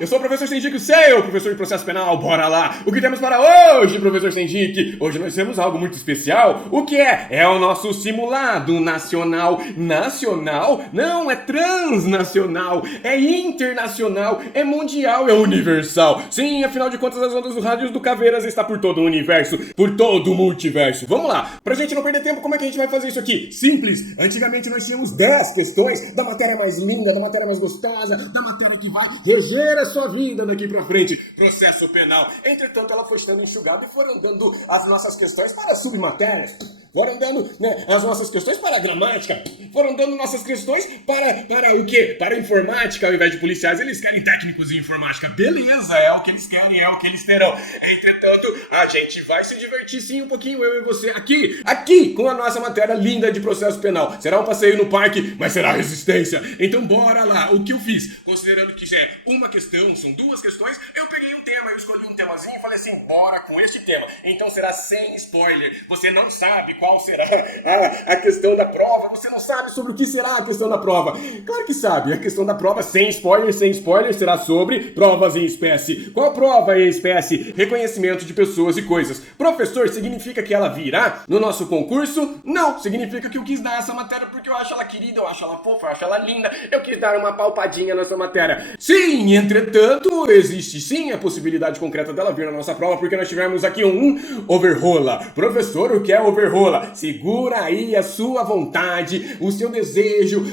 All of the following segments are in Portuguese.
Eu sou o professor Senjique, o seu professor de processo penal. Bora lá! O que temos para hoje, professor Senjique? Hoje nós temos algo muito especial. O que é? É o nosso simulado nacional. Nacional? Não, é transnacional, é internacional, é mundial, é universal. Sim, afinal de contas, as ondas do rádio do Caveiras está por todo o universo, por todo o multiverso. Vamos lá! Pra gente não perder tempo, como é que a gente vai fazer isso aqui? Simples! Antigamente nós tínhamos 10 questões da matéria mais linda, da matéria mais gostosa, da matéria que vai reger a sua vida daqui pra frente. Processo penal. Entretanto, ela foi estando enxugada e foram dando as nossas questões para submatérias. Foram dando, né, as nossas questões para a gramática. Foram dando nossas questões para o quê? Para a informática, ao invés de policiais. Eles querem técnicos em informática. Beleza, é o que eles querem, é o que eles terão. Entretanto, a gente vai se divertir sim um pouquinho, eu e você, aqui, com a nossa matéria linda de processo penal. Será um passeio no parque, mas será resistência. Então bora lá. O que eu fiz? Considerando que já é uma questão, são duas questões, eu peguei um tema, eu escolhi um temazinho e falei assim, bora com este tema. Então será sem spoiler. Você não sabe qual será a questão da prova, você não sabe sobre o que será a questão da prova. Claro que sabe, a questão da prova sem spoiler, será sobre provas em espécie. Qual prova em espécie? Reconhecimento de pessoas e coisas. Professor, significa que ela virá no nosso concurso? Não, significa que eu quis dar essa matéria porque eu acho ela querida, eu acho ela fofa, eu acho ela linda, eu quis dar uma palpadinha nessa matéria. Sim, entretanto, existe sim a possibilidade concreta dela vir na nossa prova, porque nós tivemos aqui um overrola. Professor, o que é overrola? Segura aí a sua vontade, o seu desejo,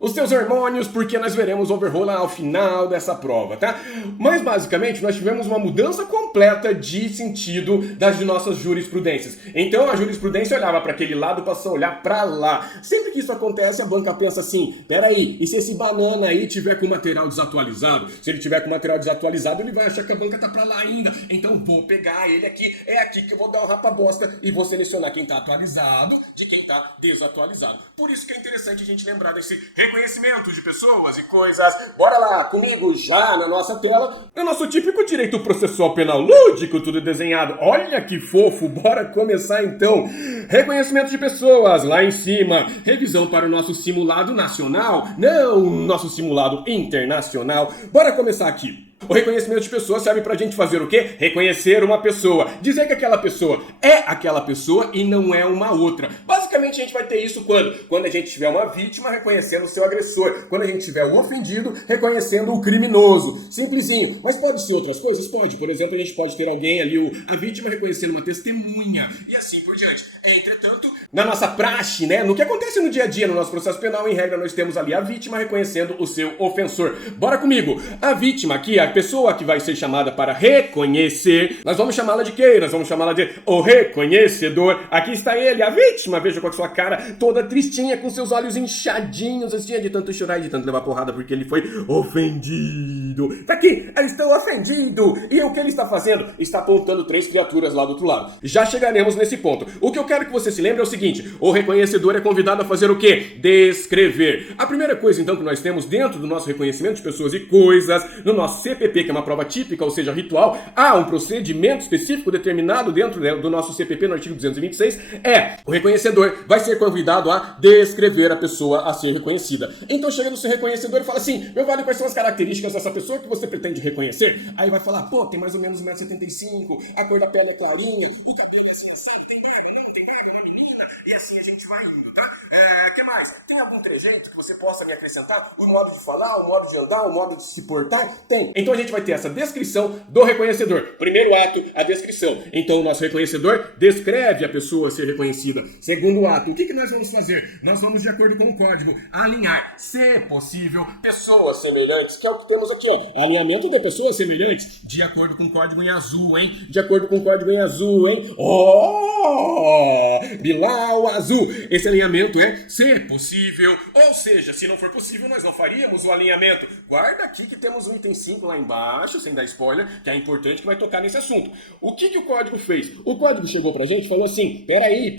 os seus hormônios, porque nós veremos overrola ao final dessa prova, tá? Mas basicamente nós tivemos uma mudança completa de sentido das nossas jurisprudências. Então a jurisprudência olhava para aquele lado, passou a olhar para lá. Sempre que isso acontece, a banca pensa assim, peraí, e se esse banana aí tiver com material desatualizado? Se ele tiver com material desatualizado, ele vai achar que a banca tá para lá ainda. Então vou pegar ele aqui, é aqui que eu vou dar um rapa-bosta e vou selecionar quem tá atualizado de quem tá desatualizado. Por isso que é interessante a gente lembrar desse reconhecimento de pessoas e coisas. Bora lá, comigo já na nossa tela, no nosso típico direito processual penal lúdico, tudo desenhado. Olha que fofo, bora começar então. Reconhecimento de pessoas, lá em cima. Revisão para o nosso simulado nacional, não nosso simulado internacional. Bora começar aqui. O reconhecimento de pessoas serve pra gente fazer o quê? Reconhecer uma pessoa. Dizer que aquela pessoa é aquela pessoa e não é uma outra. Basicamente a gente vai ter isso quando? Quando a gente tiver uma vítima reconhecendo o seu agressor. Quando a gente tiver o ofendido reconhecendo o criminoso. Simplesinho. Mas pode ser outras coisas? Pode. Por exemplo, a gente pode ter alguém ali, a vítima reconhecendo uma testemunha. E assim por diante. Entretanto, na nossa praxe, né? No que acontece no dia a dia, no nosso processo penal, em regra, nós temos ali a vítima reconhecendo o seu ofensor. Bora comigo. A vítima aqui, a pessoa que vai ser chamada para reconhecer, nós vamos chamá-la de quê? Nós vamos chamá-la de o reconhecedor. Aqui está ele, a vítima. Veja com a sua cara toda tristinha, com seus olhos inchadinhos, assim, de tanto chorar e de tanto levar porrada, porque ele foi ofendido. Tá aqui, eu estou ofendido. E o que ele está fazendo? Está apontando 3 criaturas lá do outro lado. Já chegaremos nesse ponto. O que eu quero que você se lembre é o seguinte, o reconhecedor é convidado a fazer o quê? Descrever. A primeira coisa, então, que nós temos dentro do nosso reconhecimento de pessoas e coisas, no nosso CPP, que é uma prova típica, ou seja, ritual, há um procedimento específico determinado dentro do nosso CPP, no artigo 226, o reconhecedor vai ser convidado a descrever a pessoa a ser reconhecida. Então chega no seu reconhecedor e fala assim, meu vale, quais são as características dessa pessoa que você pretende reconhecer? Aí vai falar, pô, tem mais ou menos 1,75 m, a cor da pele é clarinha, o cabelo é assim, sabe, tem barba, não tem barba, é uma menina, e assim a gente vai indo, tá? Que mais? Tem algum trejeito que você possa me acrescentar? O modo de falar, o modo de andar, o modo de se portar? Tem. Então a gente vai ter essa descrição do reconhecedor. Primeiro ato, a descrição. Então o nosso reconhecedor descreve a pessoa a ser reconhecida. Segundo ato, o que nós vamos fazer? Nós vamos, de acordo com o código, alinhar, se possível, pessoas semelhantes, que é o que temos aqui, ó. Alinhamento de pessoas semelhantes, de acordo com o código em azul, hein? De acordo com o código em azul, hein? Bilal azul. Esse alinhamento é se possível, ou seja, se não for possível, nós não faríamos o alinhamento. Guarda aqui que temos um item 5 lá embaixo, sem dar spoiler, que é importante, que vai tocar nesse assunto. O que o código fez? O código chegou pra gente e falou assim, peraí,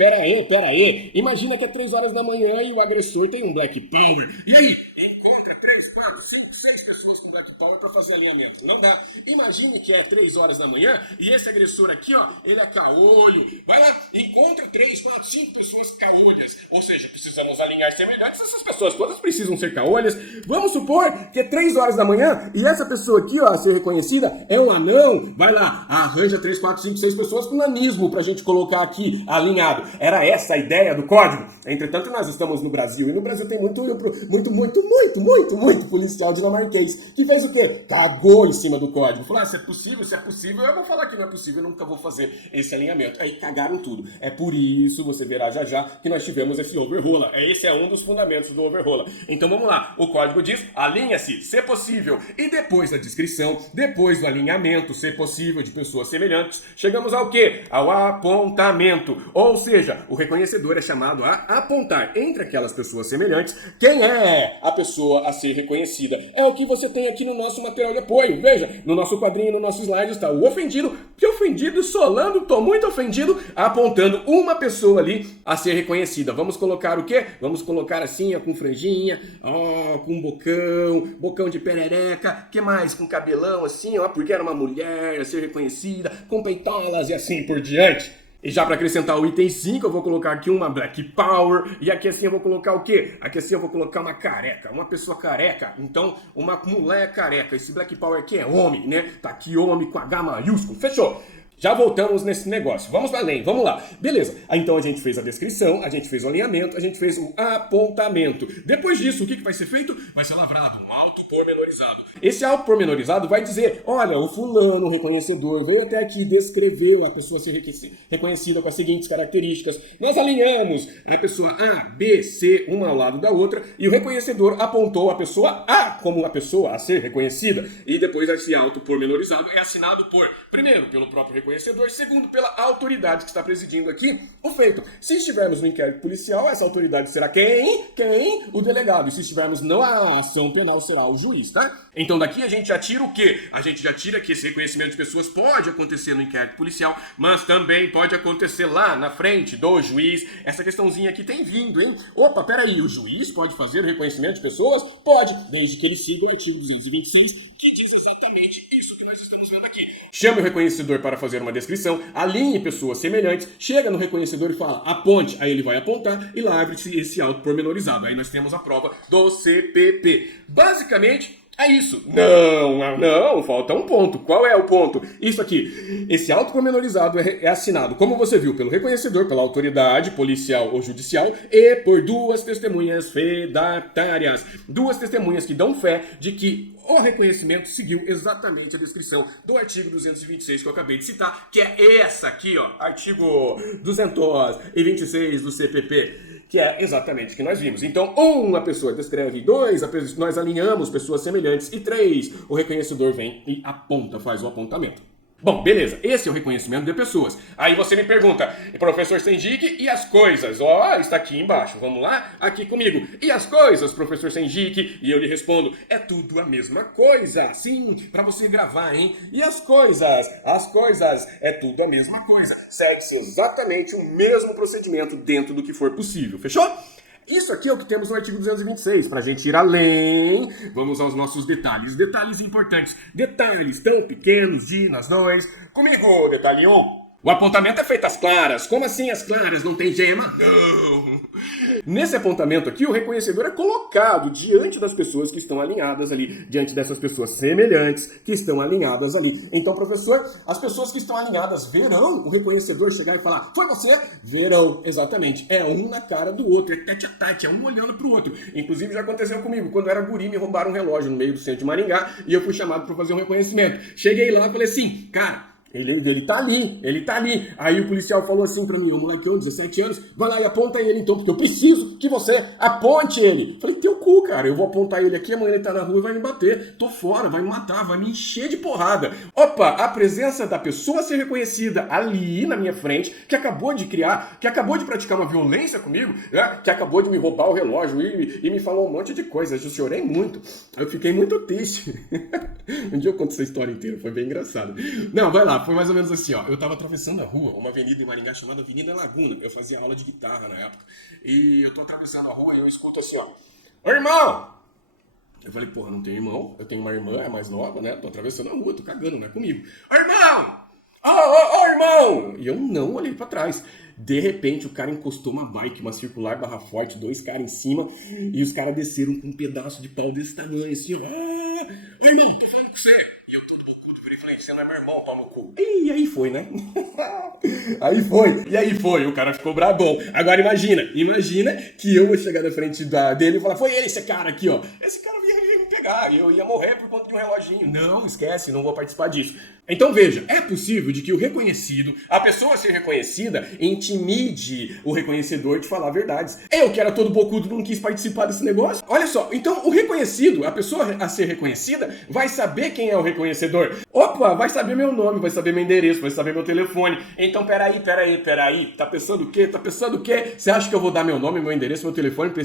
imagina que é 3 horas da manhã e o agressor tem um Black Power. E aí? Encontra 3, 4, 5, 6 pessoas com Black Power para fazer alinhamento. Não dá. Imagine que é 3 horas da manhã e esse agressor aqui, ó, ele é caolho. Vai lá, encontra 3, 4, 5 pessoas caolhas. Ou seja, precisamos alinhar semelhantes. Essas pessoas todas precisam ser caolhas. Vamos supor que é 3 horas da manhã e essa pessoa aqui, ó, a ser reconhecida, é um anão. Vai lá, arranja 3, 4, 5, 6 pessoas com nanismo pra gente colocar aqui alinhado. Era essa a ideia do código. Entretanto, nós estamos no Brasil e no Brasil tem muito policial dinamarquês que fez o quê? Cagou em cima do código. Falou, se é possível, eu vou falar que não é possível, eu nunca vou fazer esse alinhamento. Aí cagaram tudo. É por isso, você verá já já, que nós tivemos esse overrola. Esse é um dos fundamentos do overrola. Então vamos lá, o código diz, alinha-se, se possível. E depois da descrição, depois do alinhamento, se possível, de pessoas semelhantes, chegamos ao quê? Ao apontamento. Ou seja, o reconhecedor é chamado a apontar entre aquelas pessoas semelhantes quem é a pessoa a ser reconhecida. É o que você tem aqui no nosso material de apoio. Veja, no nosso quadrinho, no nosso slide está o ofendido, que ofendido, solando, tô muito ofendido, apontando uma pessoa ali a ser reconhecida. Vamos colocar o quê? Vamos colocar assim, ó, com franjinha, ó, com bocão de perereca, que mais? Com cabelão assim, ó, porque era uma mulher a ser reconhecida, com peitolas e assim por diante. E já para acrescentar o item 5, eu vou colocar aqui uma Black Power. E aqui assim eu vou colocar o quê? Aqui assim eu vou colocar uma careca, uma pessoa careca. Então, uma mulher careca. Esse Black Power aqui é homem, né? Tá aqui homem com H maiúsculo. Fechou? Já voltamos nesse negócio. Vamos além, vamos lá. Beleza. Então a gente fez a descrição, a gente fez o alinhamento, a gente fez o apontamento. Depois disso, o que vai ser feito? Vai ser lavrado um auto pormenorizado. Esse auto pormenorizado vai dizer, olha, o fulano, o reconhecedor, veio até aqui descrever a pessoa ser reconhecida com as seguintes características. Nós alinhamos a pessoa A, B, C, uma ao lado da outra, e o reconhecedor apontou a pessoa A como a pessoa a ser reconhecida. E depois esse auto pormenorizado é assinado por, primeiro, pelo próprio reconhecedor, segundo, pela autoridade que está presidindo aqui o feito. Se estivermos no inquérito policial, essa autoridade será quem? O delegado. E se estivermos na ação penal, será o juiz, tá? Então daqui a gente já tira o quê? A gente já tira que esse reconhecimento de pessoas pode acontecer no inquérito policial, mas também pode acontecer lá na frente do juiz. Essa questãozinha aqui tem vindo, hein? Opa, peraí, o juiz pode fazer o reconhecimento de pessoas? Pode, desde que ele siga o artigo 226, que diz exatamente isso que nós estamos vendo aqui. Chame o reconhecedor para fazer uma descrição, alinhe pessoas semelhantes, chega no reconhecedor e fala, aponte, aí ele vai apontar e lavre-se esse auto pormenorizado. Aí nós temos a prova do CPP. Basicamente, é isso. Não, falta um ponto. Qual é o ponto? Isso aqui. Esse auto pormenorizado é assinado, como você viu, pelo reconhecedor, pela autoridade policial ou judicial e por 2 testemunhas fedatárias. 2 testemunhas que dão fé de que o reconhecimento seguiu exatamente a descrição do artigo 226 que eu acabei de citar, que é essa aqui, ó, artigo 226 do CPP. Que é exatamente o que nós vimos. Então, 1, a pessoa descreve, 2, nós alinhamos pessoas semelhantes, e 3, o reconhecedor vem e aponta, faz o apontamento. Bom, beleza, esse é o reconhecimento de pessoas. Aí você me pergunta, professor Senjic, e as coisas? Ó, está aqui embaixo, vamos lá? Aqui comigo. E as coisas, professor Senjic? E eu lhe respondo, é tudo a mesma coisa. Sim, para você gravar, hein? E as coisas? As coisas, é tudo a mesma coisa. Segue-se exatamente o mesmo procedimento dentro do que for possível, fechou? Isso aqui é o que temos no artigo 226. Para a gente ir além, vamos aos nossos detalhes. Detalhes importantes. Detalhes tão pequenos de nós dois. Comigo, detalhe 1. O apontamento é feito às claras. Como assim às claras? Não tem gema? Não! Nesse apontamento aqui, o reconhecedor é colocado diante das pessoas que estão alinhadas ali, diante dessas pessoas semelhantes que estão alinhadas ali. Então, professor, as pessoas que estão alinhadas verão o reconhecedor chegar e falar, foi você? Verão, exatamente. É um na cara do outro, é tete a tete, é um olhando pro outro. Inclusive, já aconteceu comigo. Quando eu era guri, me roubaram um relógio no meio do centro de Maringá e eu fui chamado para fazer um reconhecimento. Cheguei lá e falei assim, cara, ele tá ali. Aí o policial falou assim pra mim, o molequinho, 17 anos, vai lá e aponta ele então, porque eu preciso que você aponte ele. Falei, teu cu, cara, eu vou apontar ele aqui, amanhã ele tá na rua e vai me bater. Tô fora, vai me matar, vai me encher de porrada. Opa, a presença da pessoa a ser reconhecida ali na minha frente, que acabou de criar, que acabou de praticar uma violência comigo, né? Que acabou de me roubar o relógio e me falou um monte de coisas. Eu chorei muito, eu fiquei muito triste. Um dia eu conto essa história inteira, foi bem engraçado. Não, vai lá. Foi mais ou menos assim, ó. Eu tava atravessando a rua, uma avenida em Maringá chamada Avenida Laguna. Eu fazia aula de guitarra na época. E eu tô atravessando a rua e eu escuto assim, ó. Ô, irmão! Eu falei, porra, não tenho irmão, eu tenho uma irmã, é mais nova, né? Tô atravessando a rua, tô cagando, não é comigo. Ô, irmão! Ô, irmão! E eu não olhei pra trás. De repente, o cara encostou uma bike, uma circular barra forte, 2 caras em cima, e os caras desceram com um pedaço de pau desse tamanho, assim, ó. Ô, irmão, tô falando com você. E eu todo bocudo, falei, você não é meu irmão, pau no cu. E aí foi, né? E aí foi, o cara ficou brabão. Agora imagina que eu vou chegar na frente dele e falar, foi esse cara aqui, ó. Esse cara ia me pegar, eu ia morrer por conta de um reloginho. Não, esquece, não vou participar disso. Então veja, é possível de que o reconhecido, a pessoa a ser reconhecida, intimide o reconhecedor de falar verdades. Eu, que era todo bocudo, não quis participar desse negócio. Olha só, então o reconhecido, a pessoa a ser reconhecida, vai saber quem é o reconhecedor. Opa, vai saber meu nome, vai saber meu endereço, vai saber meu telefone. Então peraí. Tá pensando o quê? Você acha que eu vou dar meu nome, meu endereço, meu telefone pra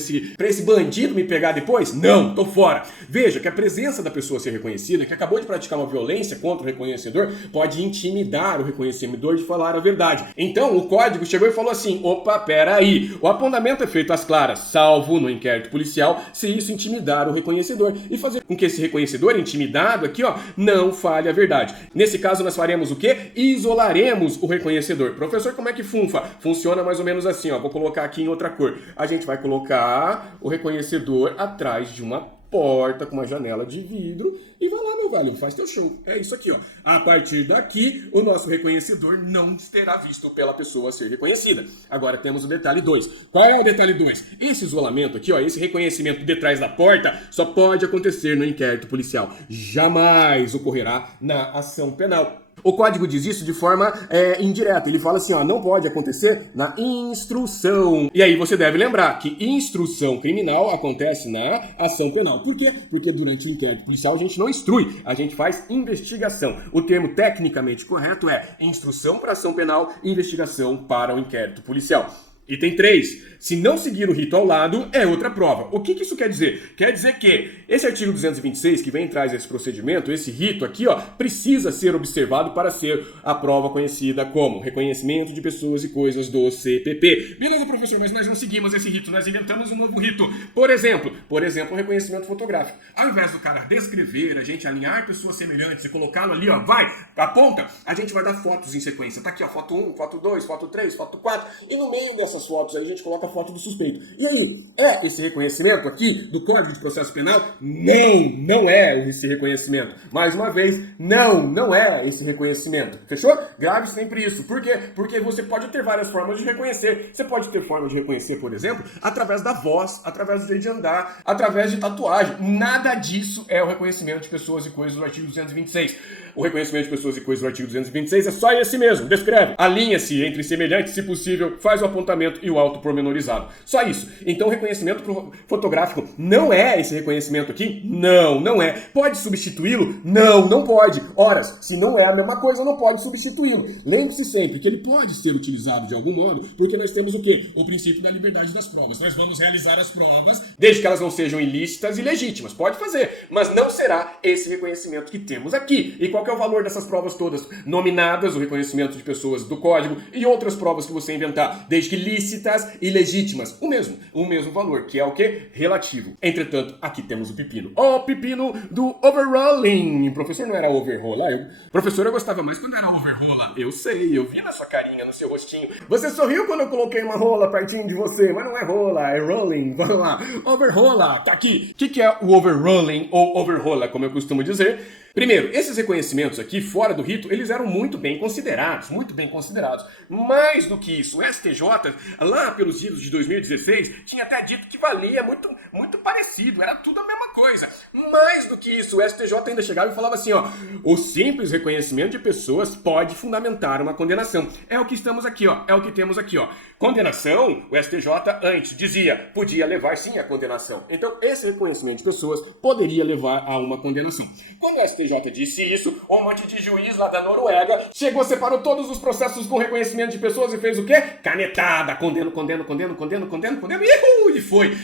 esse bandido me pegar depois? Não, tô fora. Veja que a presença da pessoa a ser reconhecida, que acabou de praticar uma violência contra o reconhecedor, pode intimidar o reconhecedor de falar a verdade. Então, o código chegou e falou assim, opa, peraí, o apontamento é feito às claras, salvo no inquérito policial, se isso intimidar o reconhecedor e fazer com que esse reconhecedor intimidado aqui, ó, não fale a verdade. Nesse caso, nós faremos o quê? Isolaremos o reconhecedor. Professor, como é que funfa? Funciona mais ou menos assim, ó, vou colocar aqui em outra cor. A gente vai colocar o reconhecedor atrás de uma porta com uma janela de vidro e vai lá, meu velho, faz teu show. É isso aqui, ó. A partir daqui, o nosso reconhecedor não será visto pela pessoa a ser reconhecida. Agora temos o detalhe 2. Qual é o detalhe 2? Esse isolamento aqui, ó, esse reconhecimento de trás da porta só pode acontecer no inquérito policial. Jamais ocorrerá na ação penal. O código diz isso de forma indireta. Ele fala assim, ó, não pode acontecer na instrução. E aí você deve lembrar que instrução criminal acontece na ação penal. Por quê? Porque durante o inquérito policial a gente não instrui, a gente faz investigação. O termo tecnicamente correto é instrução para ação penal, investigação para o inquérito policial. Item 3. Se não seguir o rito ao lado, é outra prova. O que isso quer dizer? Quer dizer que esse artigo 226, que vem traz esse procedimento, esse rito aqui, ó, precisa ser observado para ser a prova conhecida como reconhecimento de pessoas e coisas do CPP. Beleza, professor, mas nós não seguimos esse rito, nós inventamos um novo rito. Por exemplo, o reconhecimento fotográfico. Ao invés do cara descrever, a gente alinhar pessoas semelhantes e colocá-lo ali, ó, vai, aponta, a gente vai dar fotos em sequência. Tá aqui, ó, foto 1, foto 2, foto 3, foto 4, e no meio dessas fotos aí a gente coloca a foto do suspeito. E aí, é esse reconhecimento aqui do Código de Processo Penal? Não é esse reconhecimento. Mais uma vez, não é esse reconhecimento. Fechou? Grave sempre isso. Por quê? Porque você pode ter várias formas de reconhecer. Você pode ter forma de reconhecer, por exemplo, através da voz, através do jeito de andar, através de tatuagem. Nada disso é o reconhecimento de pessoas e coisas do artigo 226. O reconhecimento de pessoas e coisas do artigo 226 é só esse mesmo. Descreve. Alinha-se entre semelhantes, se possível, faz o apontamento e o auto-pormenorizado. Só isso. Então o reconhecimento fotográfico não é esse reconhecimento aqui? Não é. Pode substituí-lo? Não pode. Ora, se não é a mesma coisa, não pode substituí-lo. Lembre-se sempre que ele pode ser utilizado de algum modo, porque nós temos o quê? O princípio da liberdade das provas. Nós vamos realizar as provas, desde que elas não sejam ilícitas e legítimas. Pode fazer, mas não será esse reconhecimento que temos aqui. E qual que é o valor dessas provas todas? Nominadas, o reconhecimento de pessoas do código e outras provas que você inventar, desde que lícitas e legítimas. O mesmo valor, que é o quê? Relativo. Entretanto, aqui temos o pepino. O pepino do overrolling. Professor, não era overrola? Professor, eu gostava mais quando era overrola. Eu sei, eu vi na sua carinha, no seu rostinho. Você sorriu quando eu coloquei uma rola pertinho de você, mas não é rola, é rolling. Vamos lá. Overrola, tá aqui. O que é o overrolling ou overrola, como eu costumo dizer? Primeiro, esses reconhecimentos aqui, fora do rito, eles eram muito bem considerados. Mais do que isso, o STJ, lá pelos idos de 2016, tinha até dito que valia muito parecido, era tudo a mesma coisa. Mais do que isso, o STJ ainda chegava e falava assim, ó, o simples reconhecimento de pessoas pode fundamentar uma condenação. É o que estamos aqui, ó, é o que temos aqui, ó. Condenação, o STJ antes dizia, podia levar sim à condenação. Então, esse reconhecimento de pessoas poderia levar a uma condenação. Quando o STJ disse isso, um monte de juiz lá da Noruega chegou, separou todos os processos com reconhecimento de pessoas e fez o quê? porrada, condeno, e foi.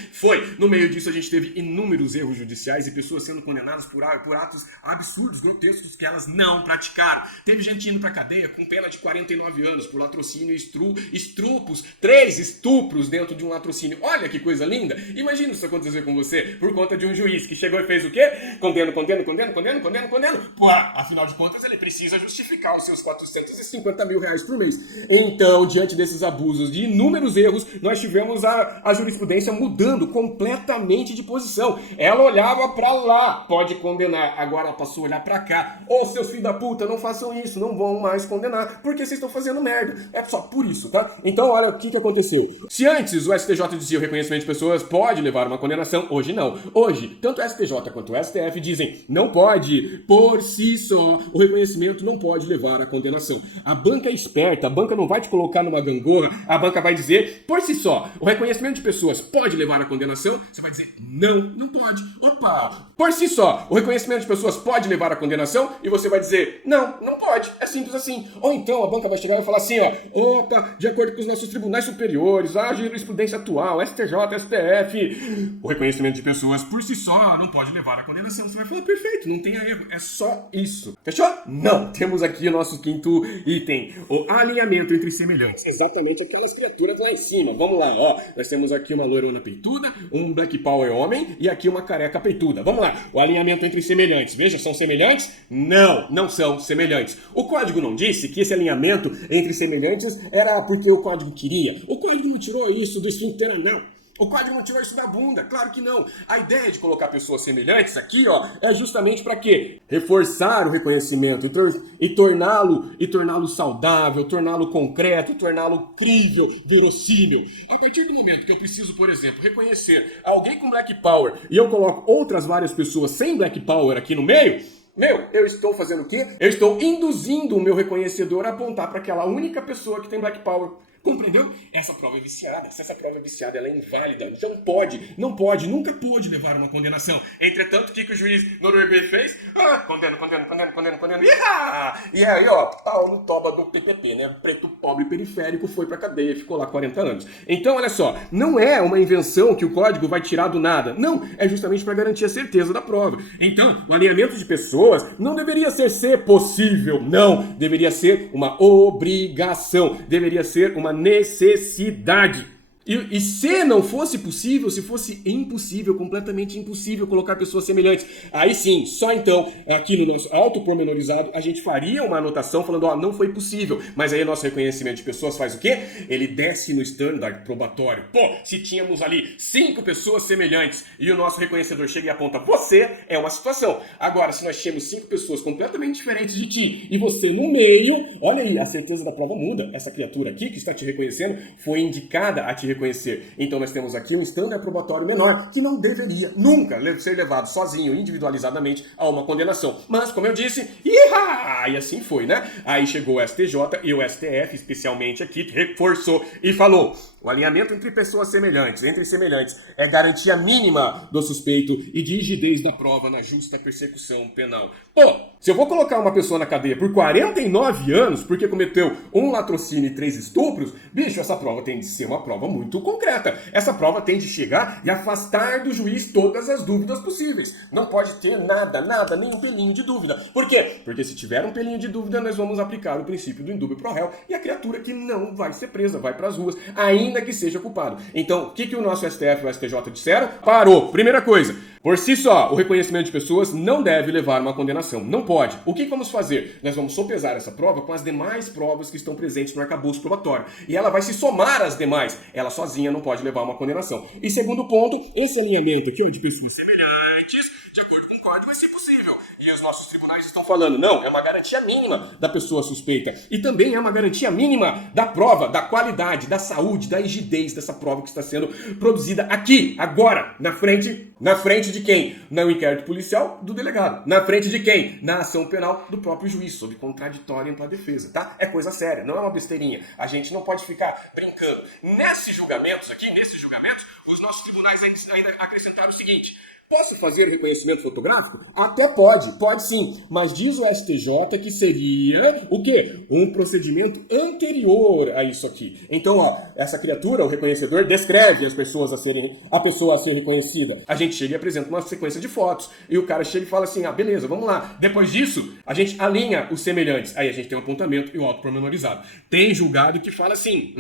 No meio disso a gente teve inúmeros erros judiciais e pessoas sendo condenadas por atos absurdos, grotescos que elas não praticaram. Teve gente indo pra cadeia com pena de 49 anos por latrocínio e estupros, 3 estupros dentro de um latrocínio. Olha que coisa linda. Imagina isso acontecer com você por conta de um juiz que chegou e fez o quê? Condeno. Pô, afinal de contas ele precisa justificar os seus 450 mil reais por mês. Então, diante desses abusos, de inúmeros erros, nós tivemos a jurisprudência mudando completamente de posição. Ela olhava pra lá, pode condenar. Agora ela passou a olhar pra cá. Ô, seus filhos da puta, não façam isso, não vão mais condenar, porque vocês estão fazendo merda. É só por isso, tá? Então, olha o que aconteceu. Se antes o STJ dizia o reconhecimento de pessoas pode levar a uma condenação, hoje não. Hoje, tanto o STJ quanto o STF dizem não pode, por si só, o reconhecimento não pode levar à condenação. A banca é esperta, a banca não vai te colocar numa gangorra, a banca vai dizer, por si só, o reconhecimento de pessoas pode levar à condenação, você vai dizer, não pode. Opa! Por si só, o reconhecimento de pessoas pode levar à condenação e você vai dizer, não pode, é simples assim. Ou então a banca vai chegar e falar assim, opa, de acordo com os nossos tribunais superiores, a jurisprudência atual, STJ, STF, o reconhecimento de pessoas por si só não pode levar à condenação. Você vai falar, perfeito, não tenha erro, é só isso. Fechou? Não, temos aqui o nosso quinto item, o alinhamento entre semelhantes. Exatamente aquelas criaturas lá em cima. Vamos lá, nós temos aqui uma loirona peituda, um Black Power homem e aqui uma careca peituda. Vamos lá, o alinhamento entre semelhantes. Veja, são semelhantes? Não são semelhantes. O código não disse que esse alinhamento entre semelhantes era porque o código queria. O código não tirou isso do esfíncter anal. O código não tirou isso da bunda, claro que não. A ideia de colocar pessoas semelhantes aqui, é justamente para quê? Reforçar o reconhecimento e torná-lo saudável, torná-lo concreto, torná-lo crível, verossímil. A partir do momento que eu preciso, por exemplo, reconhecer alguém com Black Power e eu coloco outras várias pessoas sem Black Power aqui no meio, eu estou fazendo o quê? Eu estou induzindo o meu reconhecedor a apontar para aquela única pessoa que tem Black Power. Compreendeu? Essa prova é viciada. Se essa prova é viciada, ela é inválida. Não pode, nunca pôde levar uma condenação. Entretanto, o que o juiz norueguês fez? Condeno. E aí, pau no toba do PPP, né? Preto pobre periférico foi pra cadeia e ficou lá 40 anos. Então, olha só, não é uma invenção que o código vai tirar do nada. Não, é justamente para garantir a certeza da prova. Então, o alinhamento de pessoas não deveria ser possível, não. Deveria ser uma obrigação. Deveria ser uma necessidade. E se não fosse possível, se fosse impossível, completamente impossível colocar pessoas semelhantes, aí sim, só então, aqui no nosso autopormenorizado, a gente faria uma anotação falando, não foi possível. Mas aí o nosso reconhecimento de pessoas faz o quê? Ele desce no standard probatório. Se tínhamos ali 5 pessoas semelhantes e o nosso reconhecedor chega e aponta, você é uma situação. Agora, se nós tínhamos 5 pessoas completamente diferentes de ti e você no meio, olha aí, a certeza da prova muda. Essa criatura aqui que está te reconhecendo foi indicada a te reconhecer. Então nós temos aqui um standard probatório menor que não deveria nunca ser levado sozinho, individualizadamente, a uma condenação. Mas, como eu disse, e assim foi, né? Aí chegou o STJ e o STF, especialmente aqui, reforçou e falou: o alinhamento entre pessoas semelhantes, é garantia mínima do suspeito e de rigidez da prova na justa persecução penal. Se eu vou colocar uma pessoa na cadeia por 49 anos porque cometeu um latrocínio e 3 estupros, bicho, essa prova tem de ser uma prova muito concreta. Essa prova tem de chegar e afastar do juiz todas as dúvidas possíveis. Não pode ter nada, nem um pelinho de dúvida. Por quê? Porque se tiver um pelinho de dúvida, nós vamos aplicar o princípio do indúbio pro réu e a criatura que não vai ser presa, vai pras ruas, ainda que seja culpado. Então, o que o nosso STF e o STJ disseram? Parou. Primeira coisa, por si só, o reconhecimento de pessoas não deve levar a uma condenação. Não pode. O que vamos fazer? Nós vamos sopesar essa prova com as demais provas que estão presentes no arcabouço probatório. E ela vai se somar às demais. Ela sozinha não pode levar a uma condenação. E segundo ponto, esse alinhamento aqui de pessoas semelhantes, de acordo com o código, vai ser possível. E os nossos tribunais estão falando, não, é uma garantia mínima da pessoa suspeita. E também é uma garantia mínima da prova, da qualidade, da saúde, da rigidez dessa prova que está sendo produzida aqui, agora, na frente de quem? No inquérito policial do delegado. Na frente de quem? Na ação penal do próprio juiz, sob contraditório para a defesa, tá? É coisa séria, não é uma besteirinha. A gente não pode ficar brincando. Nesses julgamentos, os nossos tribunais ainda acrescentaram o seguinte: Posso fazer reconhecimento fotográfico? Até pode sim, mas diz o STJ que seria o quê? Um procedimento anterior a isso aqui. Então, ó, essa criatura, o reconhecedor, descreve a pessoa a ser reconhecida. A gente chega e apresenta uma sequência de fotos, e o cara chega e fala assim, beleza, vamos lá. Depois disso, a gente alinha os semelhantes. Aí a gente tem o apontamento e o autopormenorizado. Tem julgado que fala assim,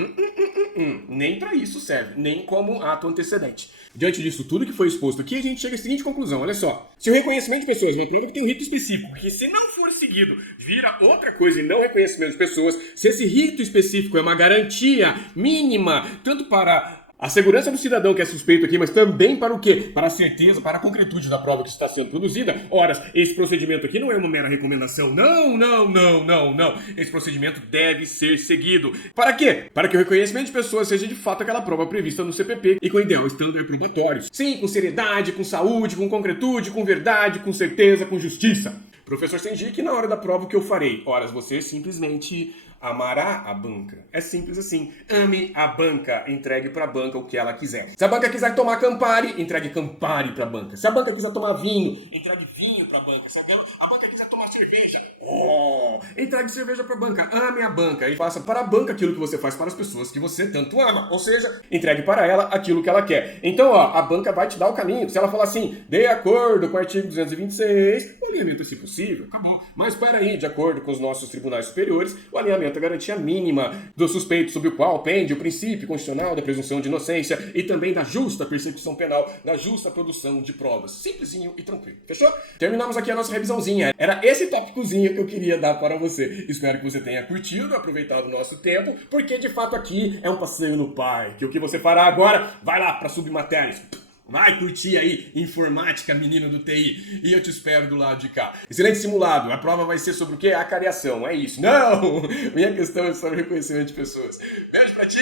nem para isso serve, nem como ato antecedente. Diante disso tudo que foi exposto aqui, a gente chega à seguinte conclusão, olha só. Se o reconhecimento de pessoas é uma prova que tem um rito específico, que se não for seguido, vira outra coisa e não reconhecimento de pessoas, se esse rito específico é uma garantia mínima, tanto para a segurança do cidadão que é suspeito aqui, mas também para o quê? Para a certeza, para a concretude da prova que está sendo produzida. Ora, esse procedimento aqui não é uma mera recomendação. Não. Esse procedimento deve ser seguido. Para quê? Para que o reconhecimento de pessoas seja de fato aquela prova prevista no CPP e com ideal estándares probatórios. Sim, com seriedade, com saúde, com concretude, com verdade, com certeza, com justiça. Professor Senjik, na hora da prova o que eu farei? Ora, você simplesmente amará a banca. É simples assim. Ame a banca. Entregue pra banca o que ela quiser. Se a banca quiser tomar Campari, entregue Campari pra banca. Se a banca quiser tomar vinho, entregue vinho pra banca. Se a banca quiser tomar cerveja, entregue cerveja pra banca. Ame a banca. E faça para a banca aquilo que você faz para as pessoas que você tanto ama. Ou seja, entregue para ela aquilo que ela quer. Então, a banca vai te dar o caminho. Se ela falar assim, de acordo com o artigo 226, o alinhamento é possível. Acabou. Mas peraí, de acordo com os nossos tribunais superiores, o alinhamento é a garantia mínima do suspeito sobre o qual pende o princípio constitucional da presunção de inocência e também da justa persecução penal, da justa produção de provas. Simplesinho e tranquilo. Fechou? Terminamos aqui a nossa revisãozinha. Era esse tópicozinho que eu queria dar para você. Espero que você tenha curtido, aproveitado o nosso tempo, porque de fato aqui é um passeio no parque. O que você fará agora? Vai lá para submatérias. Vai curtir aí informática, menino do TI. E eu te espero do lado de cá. Excelente simulado. A prova vai ser sobre o quê? Acariação. É isso. Não! Minha questão é sobre reconhecimento de pessoas. Beijo pra ti!